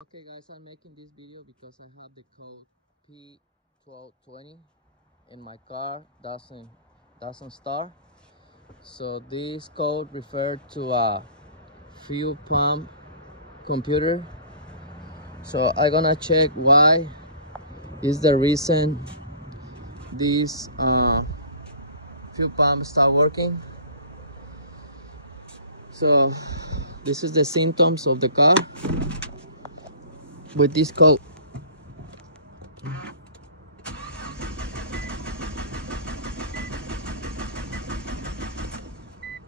Okay guys, I'm making this video because I have the code p1220 and my car doesn't start. So this code referred to a fuel pump computer. So I'm gonna check why is the reason this fuel pump start working. So this is the symptoms of the car with this code.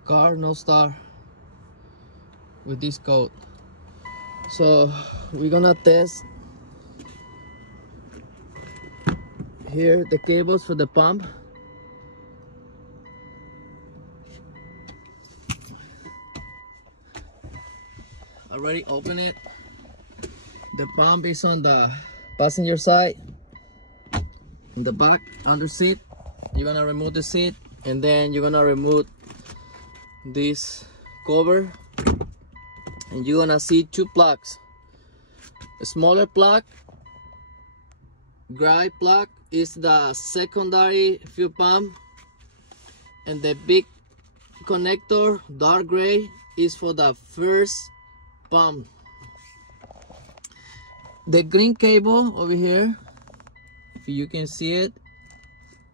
Car no start with this code. So we're gonna test here the cables for the pump. Already open it. The pump is on the passenger side, in the back under seat. You're gonna remove the seat and then you're gonna remove this cover, and you're gonna see two plugs. A smaller plug, gray plug, is the secondary fuel pump, and the big connector, dark gray, is for the first pump. The green cable over here, if you can see it,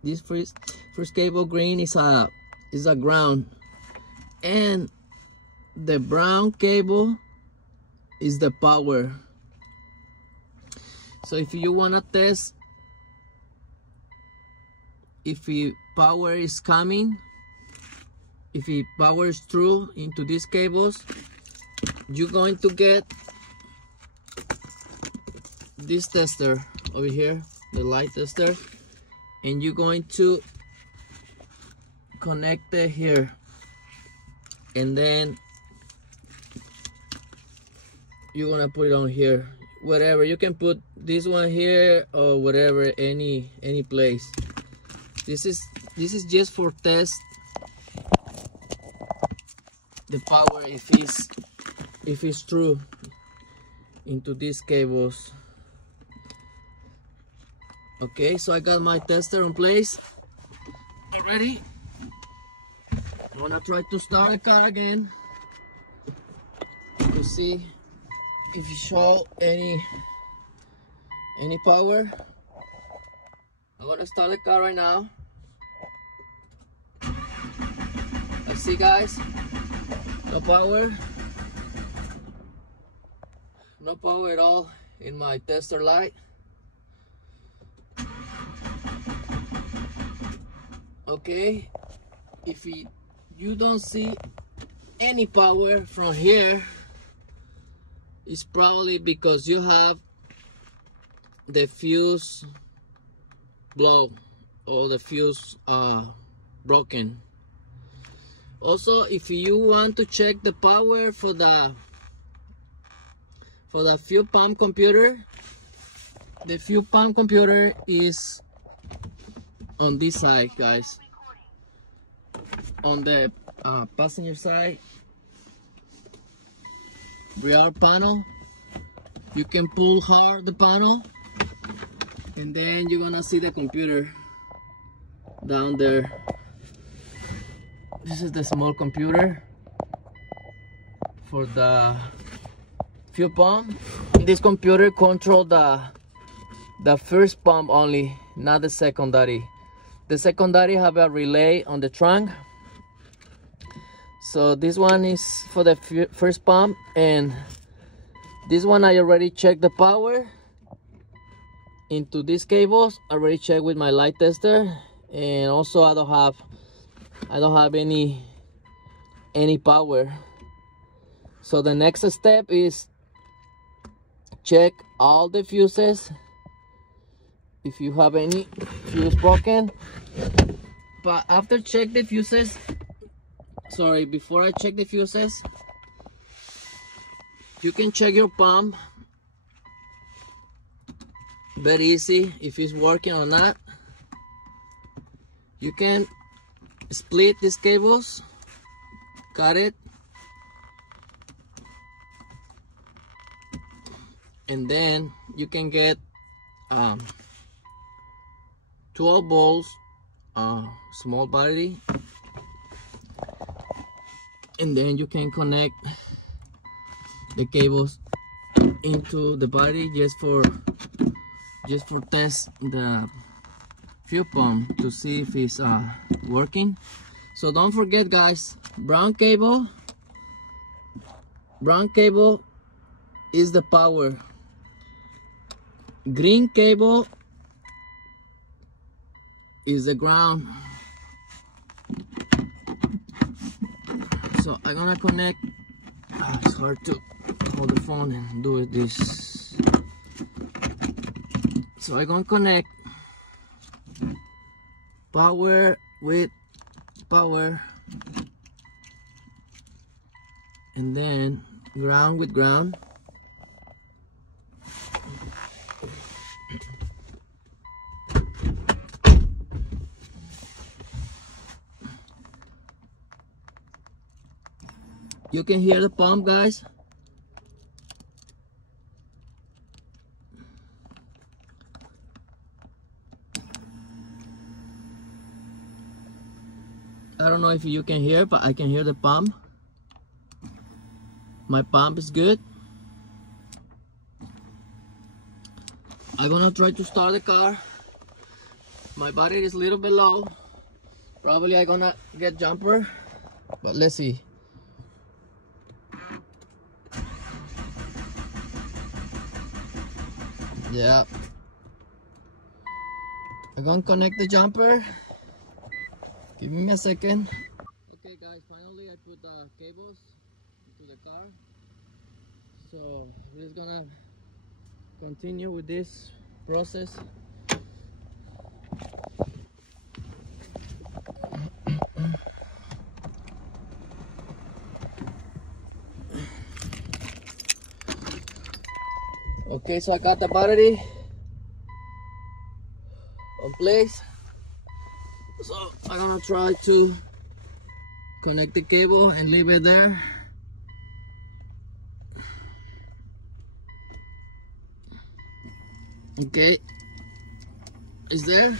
this first cable green is a ground, and the brown cable is the power. So if you wanna test if the power is coming, if the power is through into these cables, you're going to get this tester over here, the light tester, and you're going to connect it here, and then you're gonna put it on here. Whatever, you can put this one here or whatever, any place. This is just for test the power if it's true into these cables. Okay, so I got my tester in place already. I'm gonna try to start the car again to see if it show any power. I'm gonna start the car right now. Let's see, guys. No power at all in my tester light. Okay, if you don't see any power from here, it's probably because you have the fuse blow or the fuse broken. Also, if you want to check the power for the fuel pump computer, the fuel pump computer is on this side, guys, on the passenger side rear panel. You can pull hard the panel, and then you're gonna see the computer down there. This is the small computer for the fuel pump. This computer controls the first pump only, not the secondary. The secondary have a relay on the trunk. So this one is for the first pump, and this one I already checked the power into these cables. I already checked with my light tester, and also I don't have any power. So the next step is check all the fuses if you have any fuse broken. But after check the fuses, before I check the fuses, you can check your pump very easy if it's working or not. You can split these cables, cut it, and then you can get 12 volts small battery, and then you can connect the cables into the battery just for test the fuel pump to see if it's working. So don't forget, guys, brown cable is the power, green cable is the ground. So I'm gonna connect, it's hard to hold the phone and do it this. So I'm gonna connect power with power, and then ground with ground. You can hear the pump, guys. I don't know if you can hear, but I can hear the pump. My pump is good. I'm gonna try to start the car. My battery is a little bit low. Probably I'm gonna get jumper, but let's see. Yeah, I'm gonna connect the jumper. Give me a second. Okay, guys, finally I put the cables into the car. So we're just gonna continue with this process. Okay, so I got the battery on place. So I'm gonna try to connect the cable and leave it there. Okay, it's there.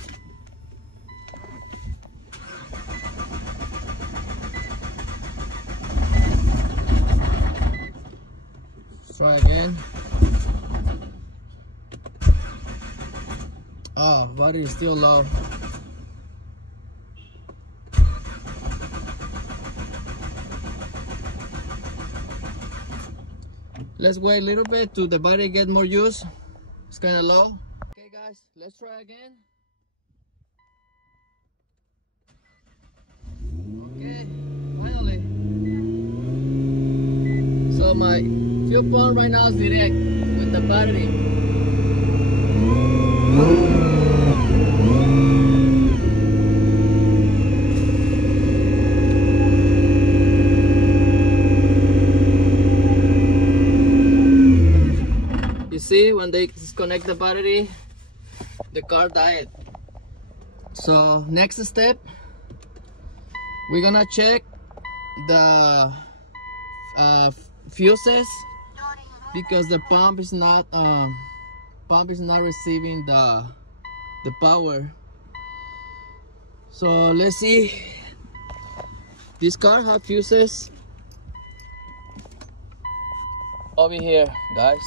Let's try again. Ah, battery is still low. Let's wait a little bit till the battery get more use. It's kind of low. Okay, guys, let's try again. Okay, finally. So my fuel pump right now is direct with the battery. You see, when they disconnect the battery, the car died. So next step, we're gonna check the fuses, because the pump is not receiving the power. So let's see. This car have fuses over here, guys.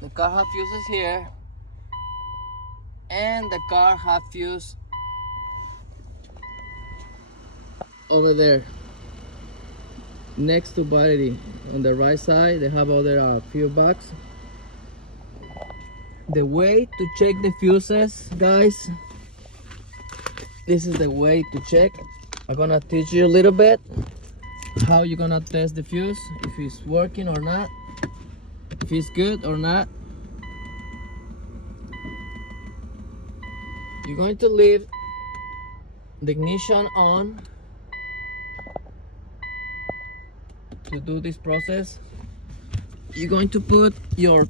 The car have fuses here, and the car have fuse over there next to battery. On the right side they have other fuse box. The way to check the fuses, guys, this is the way to check. I'm gonna teach you a little bit how you're gonna test the fuse, if it's working or not, if it's good or not. You're going to leave the ignition on to do this process. You're going to put your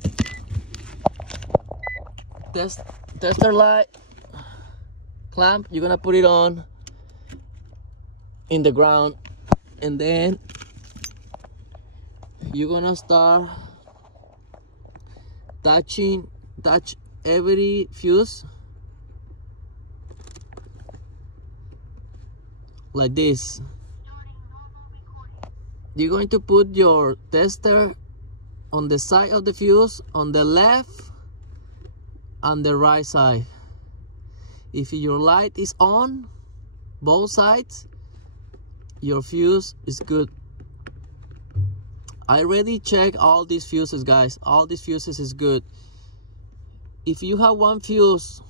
tester light clamp, you're gonna put it on in the ground, and then you're gonna start touch every fuse like this. You're going to put your tester on the side of the fuse, on the left and the right side. If your light is on both sides, your fuse is good. I already checked all these fuses, guys. All these fuses is good. If you have one fuse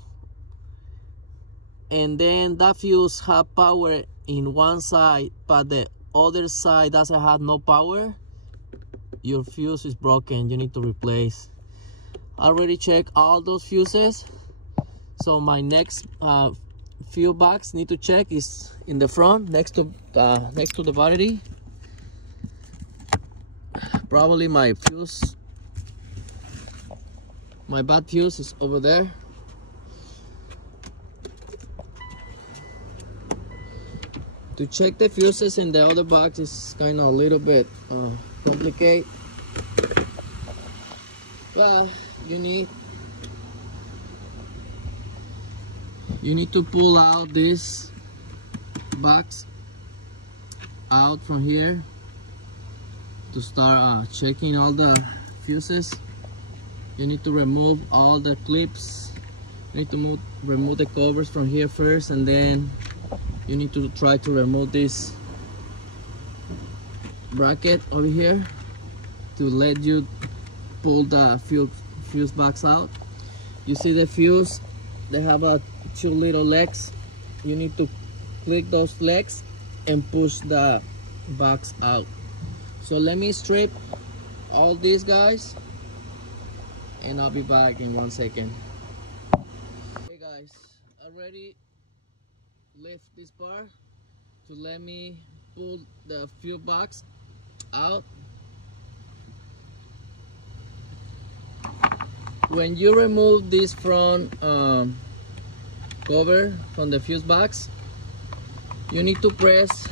and then that fuse have power in one side but the other side doesn't have no power, your fuse is broken. You need to replace. I already checked all those fuses, so my next few box need to check is in the front next to the battery. Probably my bad fuse is over there. To check the fuses in the other box is kind of a little bit complicated. Well, you need to pull out this box out from here to start checking all the fuses. You need to remove all the clips. You need to remove the covers from here first, and then you need to try to remove this bracket over here to let you pull the fuse box out. You see the fuse, they have two little legs. You need to click those legs and push the box out. So let me strip all these guys and I'll be back in 1 second. Hey guys, I already lift this part to let me pull the fuse box out. When you remove this front cover from the fuse box, you need to press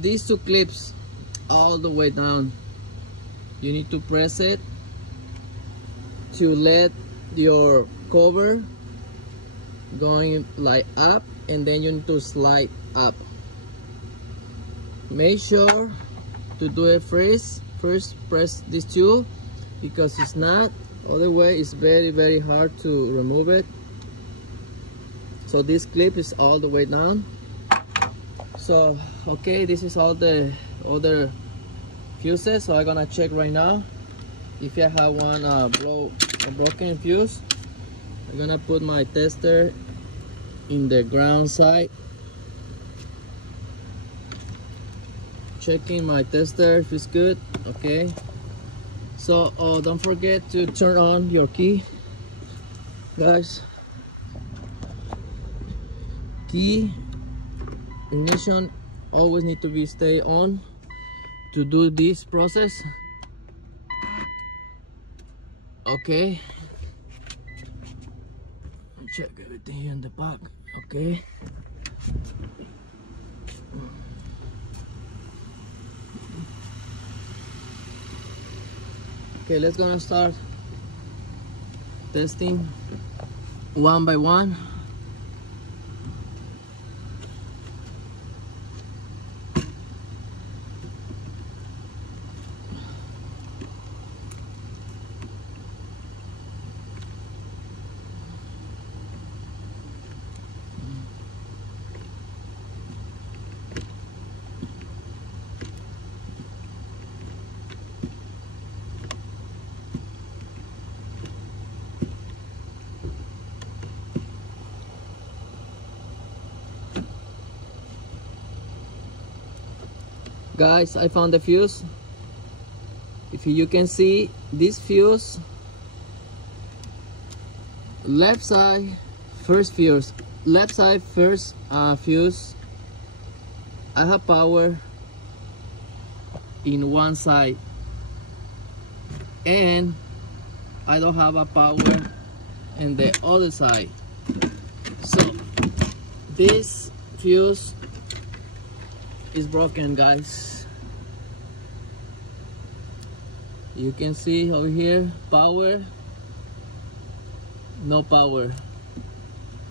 these two clips all the way down. You need to press it to let your cover going like up, and then you need to slide up. Make sure to do it first press these two, because it's not other way, it's very hard to remove it. So this clip is all the way down. So okay, this is all the other fuses. So I'm gonna check right now if I have one a broken fuse. I'm gonna put my tester in the ground side, checking my tester if it's good. Okay, so don't forget to turn on your key, guys. Key ignition always need to be stay on to do this process. Okay, check everything here in the back. Okay, let's gonna start testing one by one. Guys, I found the fuse. If you can see this fuse, left side first fuse, left side first fuse, I have power in one side and I don't have a power in the other side. So this fuse is broken, guys. You can see over here, power, no power.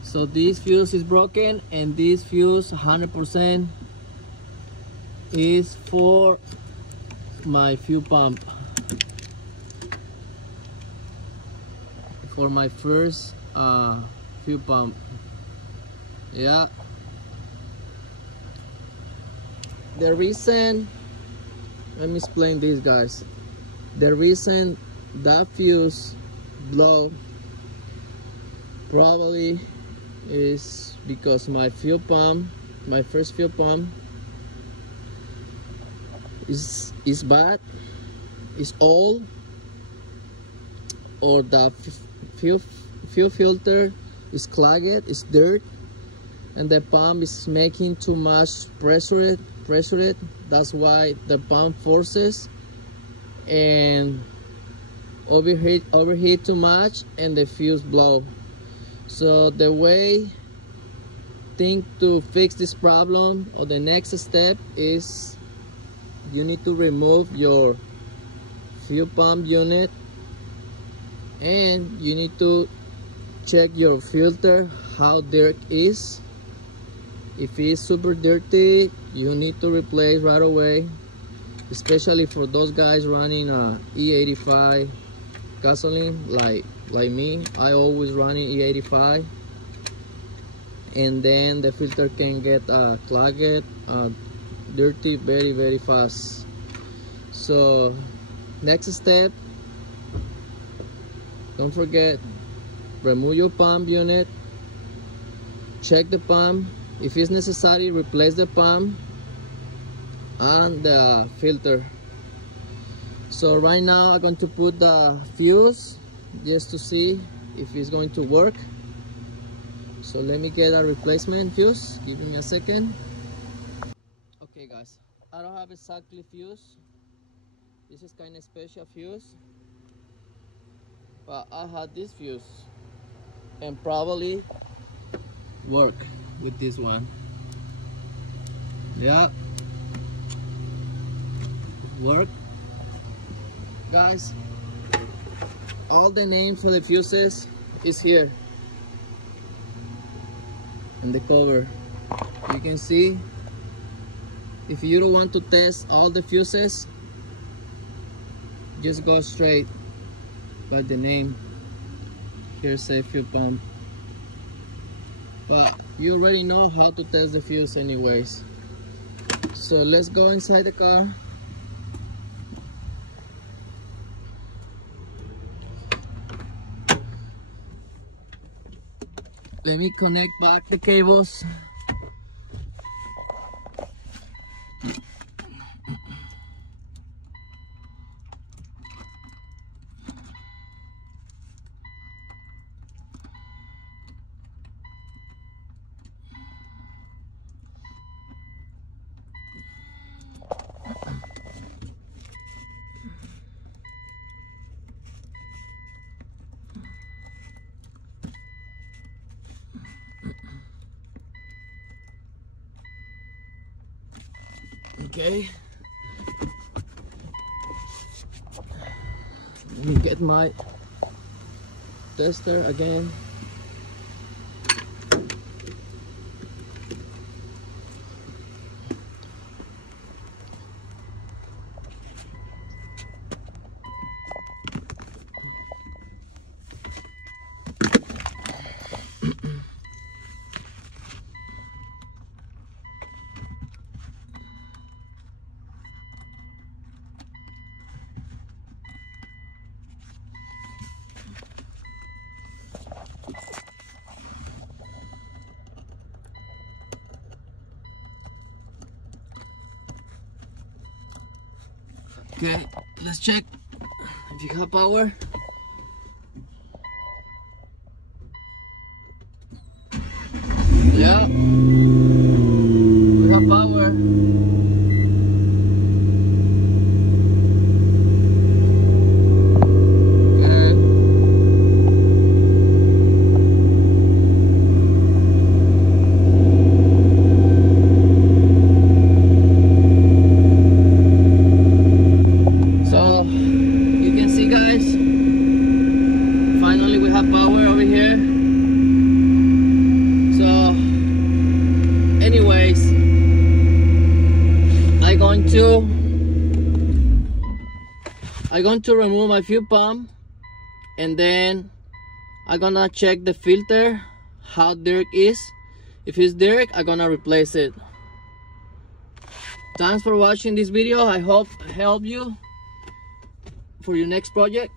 So this fuse is broken, and this fuse 100% is for my fuel pump, for my first fuel pump. Yeah, the reason, let me explain this, guys. The reason that fuse blow probably is because my fuel pump, my first fuel pump is bad, is old, or the fuel filter is clogged, is dirt, and the pump is making too much pressure. That's why the pump forces and overheat too much, and the fuse blow. So the way think to fix this problem, or the next step, is you need to remove your fuel pump unit, and you need to check your filter how dirty it is. If it's super dirty, you need to replace right away, especially for those guys running E85 gasoline like me. I always running E85, and then the filter can get clogged, dirty very fast. So next step, don't forget, remove your pump unit, check the pump. If it's necessary, replace the pump and the filter. So right now I'm going to put the fuse just to see if it's going to work. So let me get a replacement fuse. Give me a second. Okay guys, I don't have exactly fuse. This is kind of special fuse, but I had this fuse and probably work with this one. Yeah, work, guys. All the names for the fuses is here in the cover. You can see. If you don't want to test all the fuses, just go straight by the name. Here's say fuel pump, but you already know how to test the fuse anyways. So let's go inside the car. Let me connect back the cables. Okay, let me get my tester again. Okay, let's check if you have power. Yeah, we have power. going to remove my fuel pump, and then I'm gonna check the filter how dirty it is. If it's dirty, I'm gonna replace it. Thanks for watching this video. I hope it helped you for your next project.